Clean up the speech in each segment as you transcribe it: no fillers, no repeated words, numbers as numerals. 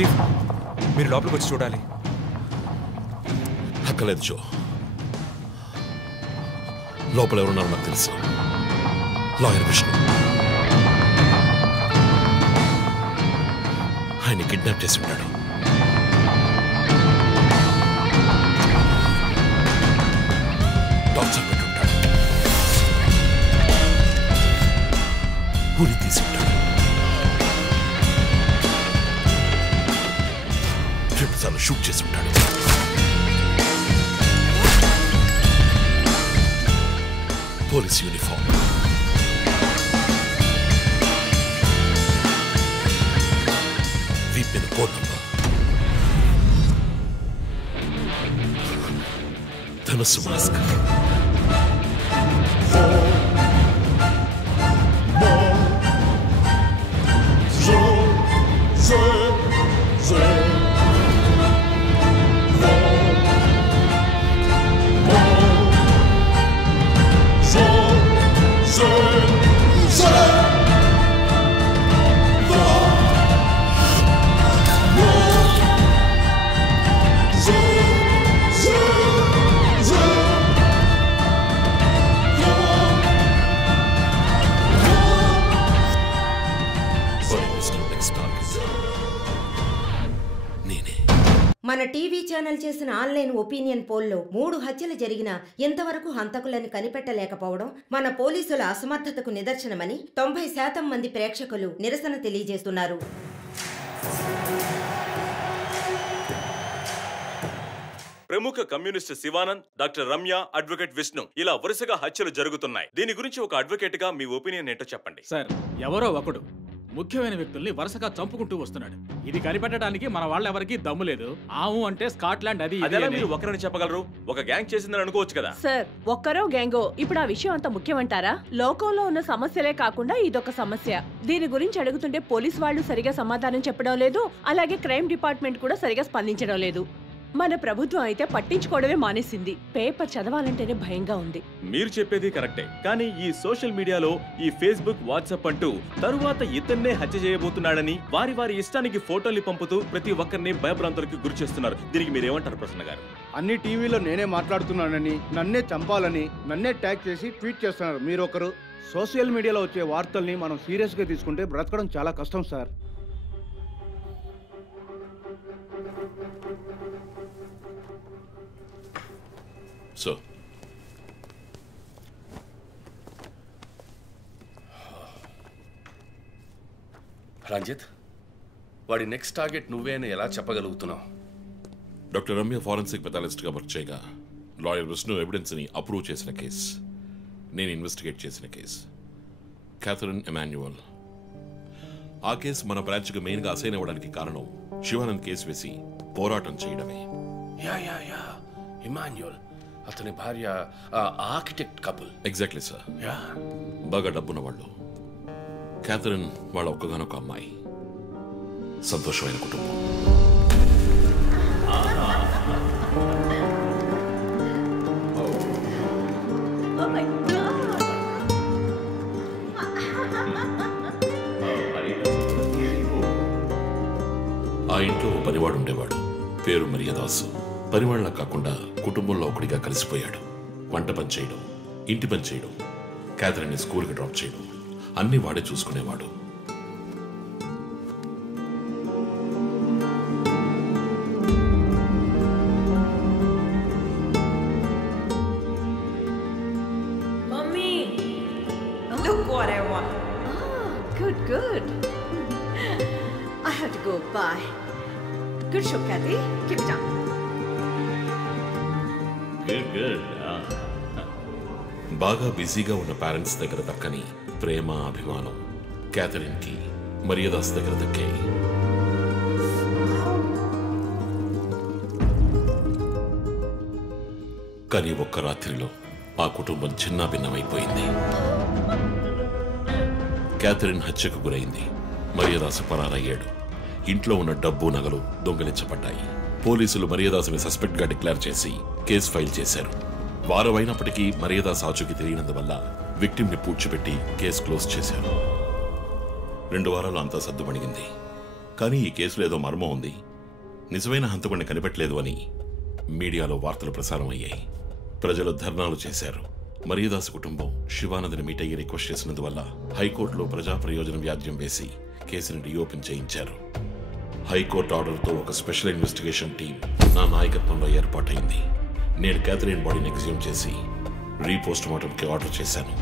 Chief మీరు లోపలికి వచ్చి చూడాలి. అక్కలేదు జో, లోపల ఎవరున్నారో నాకు తెలుసు. లాయర్ విష్ణు. ఆయన కిడ్నాప్ చేసి ఉంటాడు. టార్చర్ పెట్టి ఉంటాడు. ఊరి తీసి ఉంటాడు. 2 సార్లు షూట్ చేసి ఉంటాడు. పోలీస్ యూనిఫామ్, వీపిన కోడ్ నంబర్, ధనుసు మాస్క్. మన టీవీ ఛానల్ చేసిన ఆన్లైన్ ఒపీనియన్ పోల్లో 3 హత్యలు జరిగినా ఇంతవరకు హంతకులను కనిపెట్టలేకపోవడం మన పోలీసుల అసమర్థతకు నిదర్శనమని 90% మంది ప్రేక్షకులు నిరసన తెలియజేస్తున్నారు. ప్రముఖ communist Shivanand, doctor Ramya, advocate Vishnu ఇలా వరుసగా హత్యలు జరుగుతున్నాయి. దీని గురించి ఒక అడ్వకేట్ గా మీ ఒపీనియన్ ఏంటో చెప్పండి. సార్, ఎవరో ఒకడు ముఖ్యమైన వ్యక్తుల్ని వరుసగా చంపుకుంటూ వస్తున్నాడు. ఇది కనిపెట్టడానికి మన వాళ్ళెవరికి దమ్ము లేదు. ఆవు అంటే స్కాట్లాండ్ అది మీరు ఒకరిని చెప్పగలరు? ఒక గ్యాంగ్ చేసిందని అనుకోవచ్చు కదా సార్. ఒక్కరో గ్యాంగో ఇప్పుడు ఆ విషయం అంత ముఖ్యమంటారా? లోకంలో ఉన్న సమస్యలే కాకుండా ఇదొక సమస్య. దీని గురించి అడుగుతుంటే పోలీస్ వాళ్ళు సరిగా సమాధానం చెప్పడం లేదు, అలాగే క్రైమ్ డిపార్ట్మెంట్ కూడా సరిగా స్పందించడం లేదు. మన ప్రభుత్వం అయితే పట్టించుకోవడమే మానేసింది. పేపర్ చదవాలంటేనే భయంగా ఉంది. మీరు చెప్పేది కరెక్టే, కానీ ఈ సోషల్ మీడియాలో ఈ ఫేస్బుక్, వాట్సాప్ అంటూ తరువాత ఇతన్నే హత్య చేయబోతున్నాడని వారి వారి ఇష్టానికి ఫోటోలు పంపుతూ ప్రతి ఒక్కరిని భయభ్రాంతులకు గురి చేస్తున్నారు. దీనికి మీరేమంటారు ప్రసన్న గారు? అన్ని టీవీలో నేనే మాట్లాడుతున్నానని, నన్నే చంపాలని, నన్నే ట్యాగ్ చేసి ట్వీట్ చేస్తున్నారు మీరొకరు. సోషల్ మీడియాలో వచ్చే వార్తల్ని మనం సీరియస్ గా తీసుకుంటే బ్రతకడం చాలా కష్టం సార్. సో రంజిత్, వాడి నెక్స్ట్ టార్గెట్ నువ్వే అని ఎలా చెప్పగలుగుతున్నావు? డాక్టర్ రమ్య ఫారెన్సిక్ పెథాలజిస్ట్గా వర్క్ చేయగా లాయర్ విష్ణు ఎవిడెన్స్ని అప్రూవ్ చేసిన కేస్, నేను ఇన్వెస్టిగేట్ చేసిన కేస్, క్యాథరిన్ ఎమాన్యువల్. ఆ కేసు మన బ్రాంచ్కి మెయిన్గా అసైన్ అవ్వడానికి కారణం శివానంద్ కేసు వేసి పోరాటం చేయడమే. ఇమాన్యువల్, అతని భార్య ఆర్కిటెక్ట్ కపుల్. Exactly sir. బాగా డబ్బున్న వాళ్ళు. క్యాథరిన్ వాళ్ళ ఒక్కగానొక్క అమ్మాయి. సంతోషమైన కుటుంబం. ఆ ఇంట్లో పనివాడు ఉండేవాడు, పేరు మరియదాసు. పనివాళ్ళ కాకుండా కుటుంబంలో ఒకటిగా కలిసిపోయాడు. వంట పని చేయడం, ఇంటి పని చేయడం, క్యాథరిన్ని స్కూల్కి డ్రాప్ చేయడం అన్నీ వాడే చూసుకునేవాడు. Mummy, look what I want. Good. I have to go. Bye. Good show, Kathy. Keep it up. Good. బాగా బిజీగా ఉన్న పేరెంట్స్ దగ్గర దక్కని ప్రేమ, అభిమానం క్యాథరిన్కి మరియదాస్ దగ్గర దక్కాయి. కానీ ఒక్క రాత్రిలో ఆ కుటుంబం చిన్నాభిన్నమైపోయింది. క్యాథరిన్ హత్యకు గురైంది. మరియదాసు పరారయ్యాడు. ఇంట్లో ఉన్న డబ్బు, నగలు దొంగిలించబడ్డాయి. పోలీసులు మరియదాసుని సస్పెక్ట్గా డిక్లేర్ చేసి కేసు ఫైల్ చేశారు. వారం అయినప్పటికీ మరియదాస్ ఆచూకీ తెలియనందువల్ల విక్టిమ్ని పూడ్చిపెట్టి కేసు క్లోజ్ చేశారు. 2 వారాలు అంతా సర్దుమణిగింది. కానీ ఈ కేసులో ఏదో మర్మం ఉంది, నిజమైన హంతకుడిని కనిపెట్టలేదు అని మీడియాలో వార్తలు ప్రసారం అయ్యాయి. ప్రజలు ధర్నాలు చేశారు. మరియదాస్ కుటుంబం శివానందని మీట్ అయ్యి రిక్వెస్ట్ చేసినందువల్ల హైకోర్టులో ప్రజా ప్రయోజన వ్యాజ్యం వేసి కేసుని రీఓపెన్ చేయించారు. హైకోర్టు ఆర్డర్తో ఒక స్పెషల్ ఇన్వెస్టిగేషన్ టీం నా నాయకత్వంలో ఏర్పాటైంది. నేను క్యాథరిన్ బాడీని ఎగ్జ్యూమ్ చేసి రీపోస్ట్ మార్టంకి ఆర్డర్ చేశాను.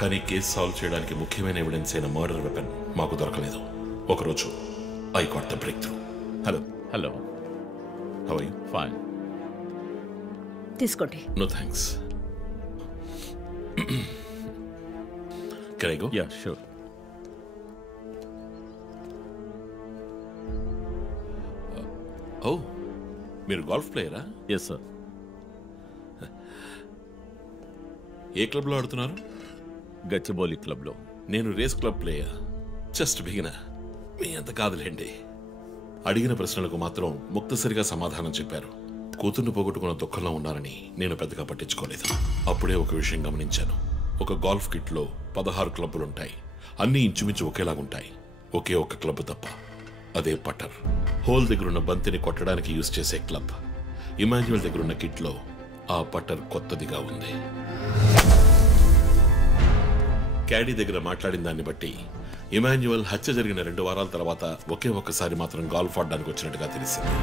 కానీ కేసు సాల్వ్ చేయడానికి ముఖ్యమైన ఎవిడెన్స్ అయిన మర్డర్ వెపన్ మాకు దొరకలేదు. ఒకరోజు I got the breakthrough. Hello how are you? Fine. తీసుకోండి. No thanks. Can I go? Yeah sure. Oh, మీరు గోల్ఫ్ ప్లేయరా? Yes sir. ఏ క్లబ్లో ఆడుతున్నారు? గచ్చిబౌలి క్లబ్లో. నేను race club player, just beginner. మీ అంత కాదులేండి. అడిగిన ప్రశ్నలకు మాత్రం ముక్తసరిగా సమాధానం చెప్పారు. కూతుర్ని పోగొట్టుకున్న దుఃఖంలో ఉన్నారని నేను పెద్దగా పట్టించుకోలేదు. అప్పుడే ఒక విషయం గమనించాను. ఒక గోల్ఫ్ కిట్లో 16 క్లబ్బులుంటాయి. అన్నీ ఇంచుమించు ఒకేలాగుంటాయి. ఒకే ఒక్క క్లబ్ తప్ప, అదే పట్టర్. హోల్ దగ్గరున్న బంతిని కొట్టడానికి యూజ్ చేసే క్లబ్. ఇమాన్యువల్ దగ్గరున్న కిట్లో ఆ పట్టర్ కొత్తదిగా ఉంది. క్యాడీ దగ్గర మాట్లాడిన దాన్ని బట్టి ఇమాన్యువల్ హత్య జరిగిన 2 వారాల తర్వాత ఒకే ఒక్కసారి మాత్రం గోల్ఫ్ ఆడడానికి వచ్చినట్టుగా తెలిసింది.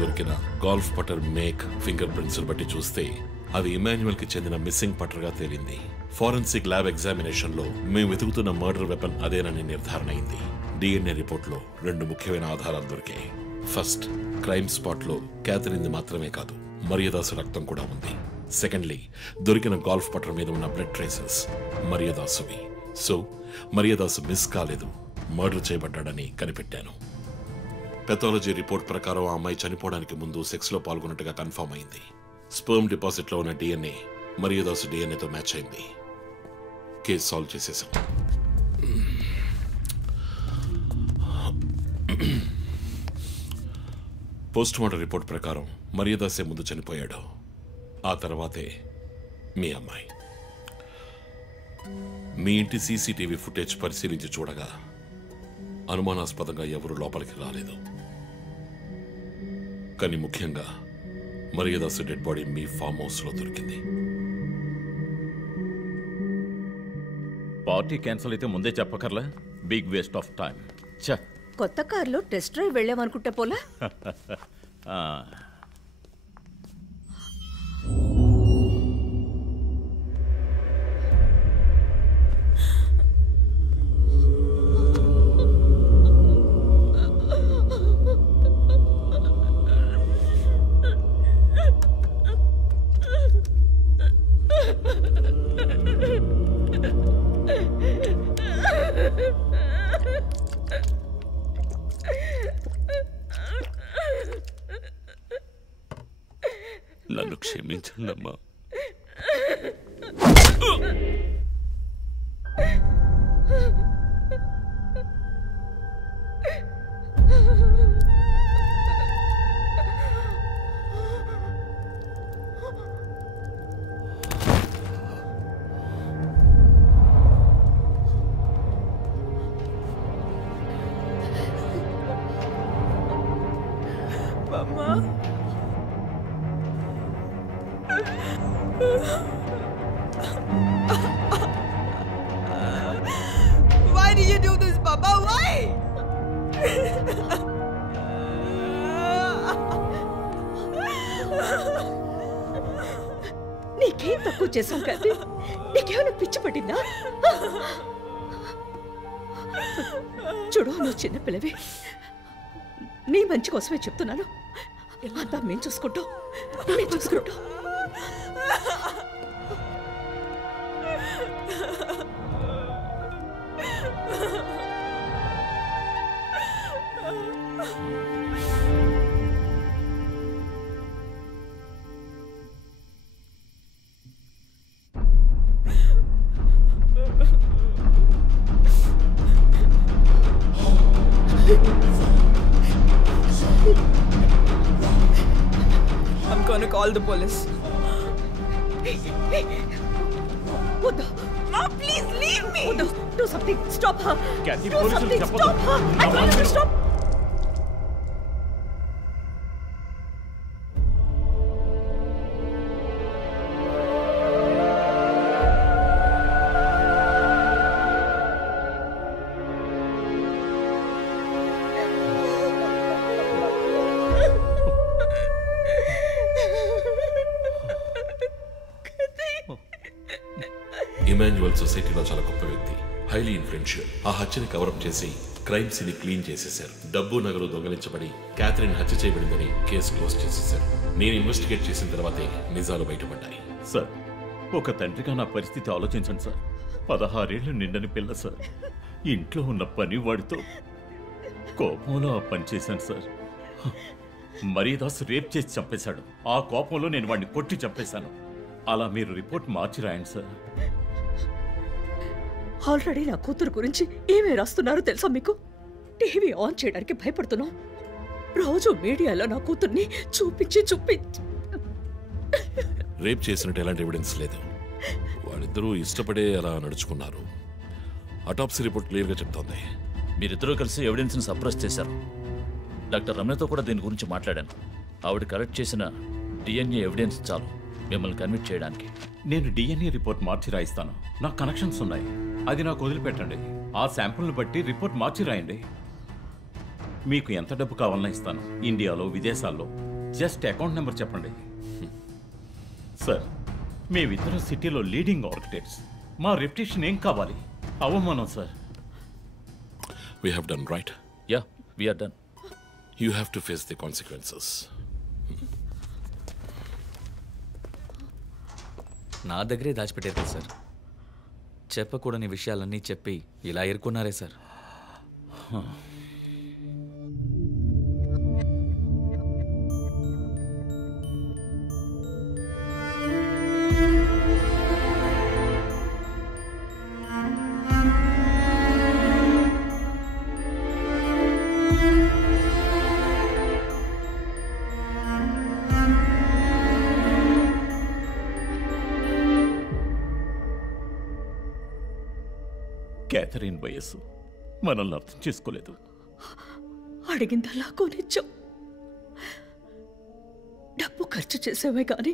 దొరికిన గోల్ఫ్ పటర్ మేక్ ఫింగర్ ప్రింట్స్ బట్టి చూస్తే అవి ఇమాన్యువల్ కి చెందిన మిస్సింగ్ పటర్ గా తేలింది. ఫోరెన్సిక్ ల్యాబ్ ఎగ్జామినేషన్ లో మేము వెతుకుతున్న మర్డర్ వెపన్ అదేనని నిర్ధారణ అయింది. డిఎన్ఏ రిపోర్ట్ లో 2 ముఖ్యమైన ఆధారాలు దొరికాయి. ఫస్ట్, క్రైమ్ స్పాట్ లో క్యాథరిన్ మాత్రమే కాదు, మరియదాసు రక్తం కూడా ఉంది. సెకండ్లీ, దొరికిన గోల్ఫ్ పటర్ మీద ఉన్న బ్లడ్ ట్రేసెస్ మరియదాసువి. సో మరియదాసు మిస్ కాలేదు, మర్డర్ చేయబడ్డాడని కనిపెట్టాను. పెథాలజీ రిపోర్ట్ ప్రకారం ఆ అమ్మాయి చనిపోవడానికి ముందు సెక్స్ లో పాల్గొన్నట్టుగా కన్ఫర్మ్ అయింది. స్పర్మ్ డిపాజిట్ లో ఉన్న డిఎన్ఏ మరియదాసు డిఎన్ఏతో మ్యాచ్ అయింది. కేసు సాల్వ్ చేసేసాం. పోస్ట్ మార్టం రిపోర్ట్ ప్రకారం మరియదాసే ముందు చనిపోయాడు. ఆ తర్వాతే మీ అమ్మాయి. మీ ఇంటి సీసీటీవీ ఫుటేజ్ పరిశీలించి చూడగా అనుమానాస్పదంగా ఎవరూ లోపలికి రాలేదు. కానీ ముఖ్యంగా మరియదాసు డెడ్ బాడీ మీ ఫామ్ హౌస్ లో దొరికింది. పార్టీ క్యాన్సిల్ అయితే ముందే చెప్పకర్లా? Big waste of time. కొత్త కార్లో టెస్ట్ డ్రైవ్ వెళ్ళామనుకుంటే పోలా? నన్ను క్షమించండమ్మా. Why did you do this, Papa? Why? నీకేం తక్కువ చేశాం కదా? నీకేమైనా పిచ్చి పట్టిందా? చూడు, నువ్వు చిన్న పిల్లవి. నీ మంచి కోసమే చెప్తున్నాను. అంతా మేము చూసుకుంటాం. I'm gonna call the police. వద్దు. Mom, please leave me. వద్దు. Do something. Stop her. Kathy, Do పోలీసులు something. చెప్పొద్దు. Stop her. I told you to stop. Emmanuel సొసైటీలో చాలా గొప్ప వ్యక్తి, హైలీ ఇన్ఫ్లుయెన్షియల్. ఆ హత్యని కవరప్ చేసి క్రైమ్ సీన్ క్లీన్ చేసేశారు. డబ్బు నగలు దొంగలించబడి క్యాథరిన్ హత్య చేయబడిందని కేసు క్లోజ్ చేసేశారు. నేను ఇన్వెస్టిగేట్ చేసిన తర్వాతే నిజాలు బయటపడ్డాయి. సార్, ఒక తండ్రిగా నా పరిస్థితి ఆలోచించండి సార్. 16 ఏళ్ళు నిండని పిల్ల సార్. ఇంట్లో ఉన్న పని వాడితో కోపంలో ఆ పని చేశాను సార్. మరీదాస్ రేప్ చేసి చంపేశాడు. ఆ కోపంలో నేను వాడిని కొట్టి చంపేశాను. అలా మీరు రిపోర్ట్ మార్చి రాయండి సార్. ఆల్రెడీ నా కూతురు గురించి ఏమేమి రాస్తున్నారో తెలుసా మీకు? టీవీ ఆన్ చేయడానికి భయపడుతున్నాం. రోజు మీడియాలో నా కూతుర్ని చూపించి రేప్ చేసినట్టు ఎలాంటి ఎవిడెన్స్ లేదు. వాళ్ళిద్దరూ ఇష్టపడే అలా నడుచుకున్నారు. అటాప్సీ రిపోర్ట్ క్లియర్గా చెప్తోంది. మీరిద్దరూ కలిసి ఎవిడెన్స్ని సప్రెస్ చేశారు. డాక్టర్ రమ్యతో కూడా దీని గురించి మాట్లాడాను. ఆవిడ కలెక్ట్ చేసిన డిఎన్ఏ ఎవిడెన్స్ చాలు మిమ్మల్ని కన్విట్ చేయడానికి. నేను డిఎన్ఏ రిపోర్ట్ మార్చి రాయిస్తాను. నాకు కనెక్షన్స్ ఉన్నాయి. అది నాకు వదిలిపెట్టండి. ఆ శాంపుల్ని బట్టి రిపోర్ట్ మార్చి రాయండి. మీకు ఎంత డబ్బు కావాలన్నా ఇస్తాను. ఇండియాలో, విదేశాల్లో. జస్ట్ అకౌంట్ నెంబర్ చెప్పండి. సార్, మేమిద్దరం సిటీలో లీడింగ్ ఆర్కిటెక్ట్స్. మా రెప్యుటేషన్ ఏం కావాలి? అవమానం sir. We have done right. Yeah, we are done. You have to face the consequences. నా దగ్గరే దాచిపెట్టారు కదా సార్. చెప్పకూడని విషయాలన్నీ చెప్పి ఇలా ఇరుక్కున్నారే సార్. క్యాథరిన్ వయస్సు మనల్ని అర్థం చేసుకోలేదు. అడిగిందల్లా కొనిచ్చాం. డబ్బు ఖర్చు చేసామే కానీ